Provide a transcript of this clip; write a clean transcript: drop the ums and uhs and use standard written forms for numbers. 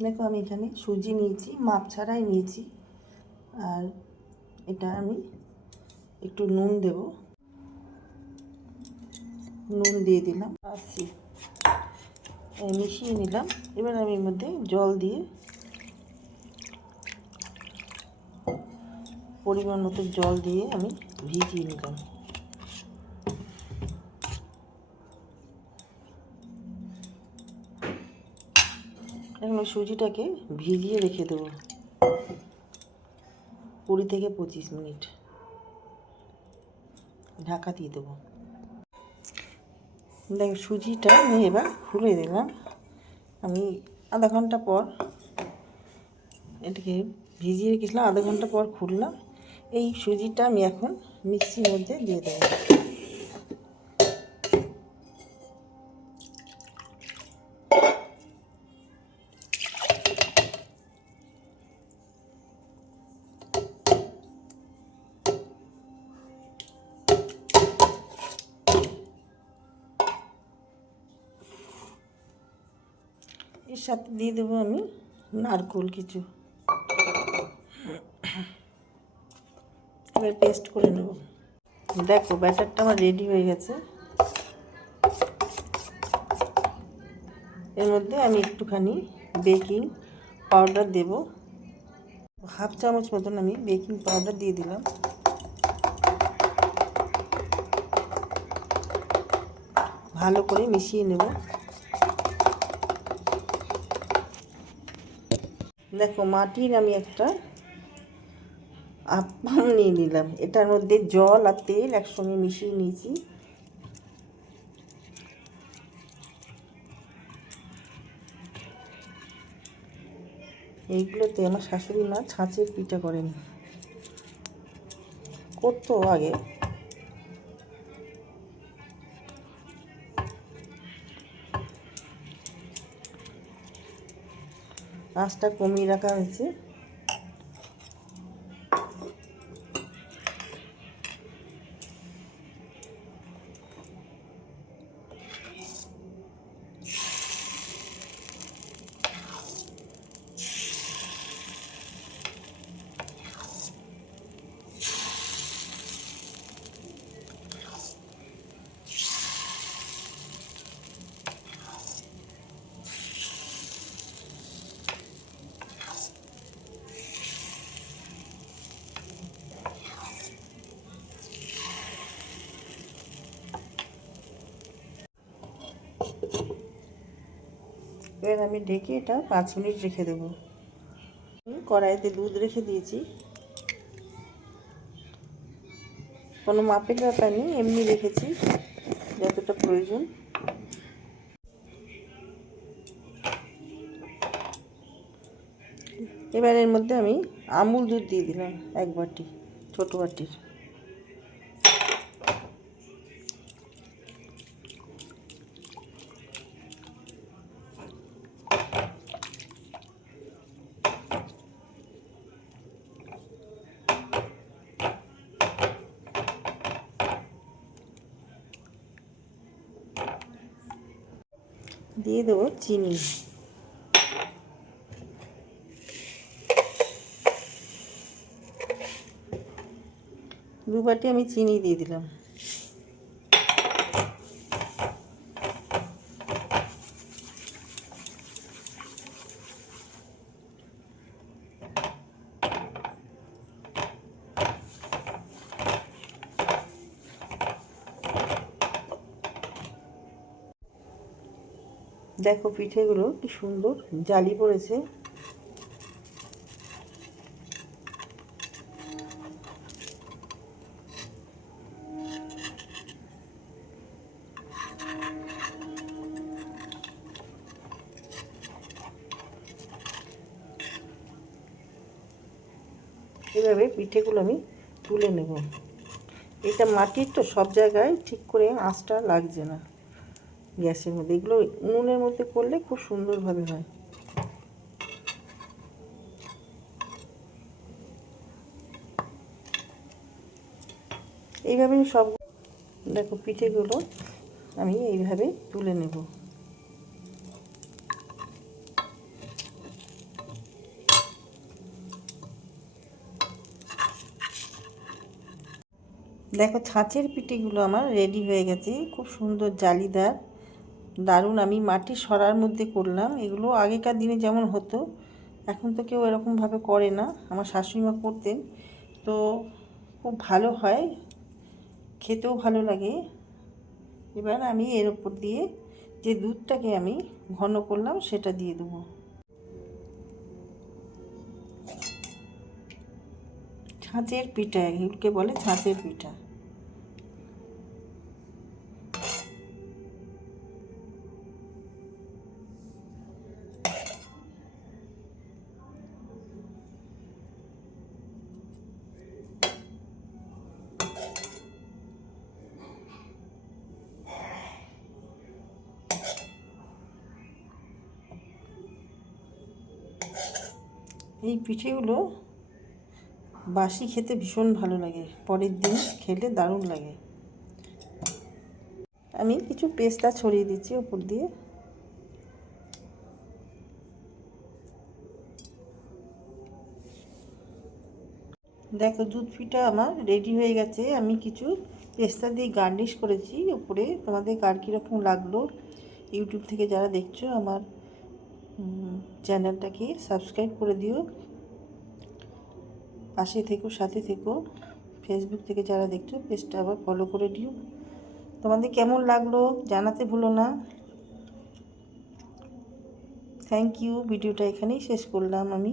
দেখো আমি এখানে সুজি নিয়েছি, মাপ ছাড়াই নিয়েছি। আর এটা আমি একটু নুন দেব, নুন দিয়ে দিলাম, আসছি মিশিয়ে নিলাম। এবার আমি এর মধ্যে জল দিয়ে পরিমাণ মতো জল দিয়ে আমি ভিজিয়ে নিলাম। এখন সুজিটাকে ভিজিয়ে রেখে দেবো 20 থেকে 25 মিনিট, ঢাকা দিয়ে দেবো। দেখো সুজিটা আমি এবার খুলে দিলাম। আমি আধা ঘন্টা পর এটাকে ভিজিয়ে রেখেছিলাম, আধা ঘন্টা পর খুললাম। এই সুজিটা আমি এখন মিক্সির মধ্যে দিয়ে দেবো। এর সাথে দিয়ে দেবো আমি নারকেল কিছু, এবার পেস্ট করে নেব। দেখো ব্যাটারটা আমার রেডি হয়ে গেছে। এর মধ্যে আমি একটুখানি বেকিং পাউডার দেব, হাফ চামচ মতন আমি বেকিং পাউডার দিয়ে দিলাম। ভালো করে মিশিয়ে নেব। দেখো মাটির আমি একটা আপ্পাম নিয়ে নিলাম, এটার মধ্যে জল আর তেল একসঙ্গে মিশিয়ে নিয়েছি। এইগুলোতে আমার শাশুড়ি মা ছাঁচের পিঠা করেন, করতো আগে। আঁচটা কমিয়ে রাখা হয়েছে। এবার আমি ঢেকে এটা 5 মিনিট রেখে দেবো। কড়াইতে দুধ রেখে দিয়েছি, কোনো মাপের ব্যাপার নেই, এমনি রেখেছি যতটা প্রয়োজন। এবার এর মধ্যে আমি আমুল দুধ দিয়ে দিলাম 1 বাটি, ছোটো বাটির। দিয়ে দেবো চিনি, 2 বাটি আমি চিনি দিয়ে দিলাম। দেখো পিঠেগুলো কি সুন্দর জালি পড়েছে। এভাবে পিঠেগুলো আমি তুলে নেব। এটা মাটির তো, সব জায়গায় ঠিক করে আঁচটা লাগছে না গ্যাসের মধ্যে, এগুলো উনুনের মধ্যে করলে খুব সুন্দরভাবে হয়। এইভাবে সব, দেখো পিঠেগুলো আমি এইভাবে তুলে নেব। দেখো ছাঁচের পিঠেগুলো আমার রেডি হয়ে গেছে, খুব সুন্দর জালিদার, দারুণ। আমি মাটি সরার মধ্যে করলাম। এগুলো আগেকার দিনে যেমন হতো, এখন তো কেউ এরকমভাবে করে না। আমার শাশুড়িমা করতেন, তো খুব ভালো হয়, খেতেও ভালো লাগে। এবার আমি এর উপর দিয়ে যে দুধটাকে আমি ঘন করলাম সেটা দিয়ে দেবো। ছাঁচের পিঠা, এগুলোকে বলে ছাঁচের পিঠা। এই পিঠেগুলো বাসি খেতে ভীষণ ভালো লাগে, পরের দিন খেলে দারুণ লাগে। আমি কিছু পেস্তা ছড়িয়ে দিচ্ছি ওপর দিয়ে। দেখো দুধ পিঠা আমার রেডি হয়ে গেছে। আমি কিছু পেস্তা দিয়ে গার্নিশ করেছি উপরে। তোমাদের কার কীরকম লাগলো, ইউটিউব থেকে যারা দেখছো আমার চ্যানেলটাকে সাবস্ক্রাইব করে দিও, পাশে থেকো, সাথে থেকো। ফেসবুক থেকে যারা দেখছো পেজটা আবার ফলো করে দিও। তোমাদের কেমন লাগলো জানাতে ভুলো না। Thank you. ভিডিওটা এখানেই শেষ করলাম আমি।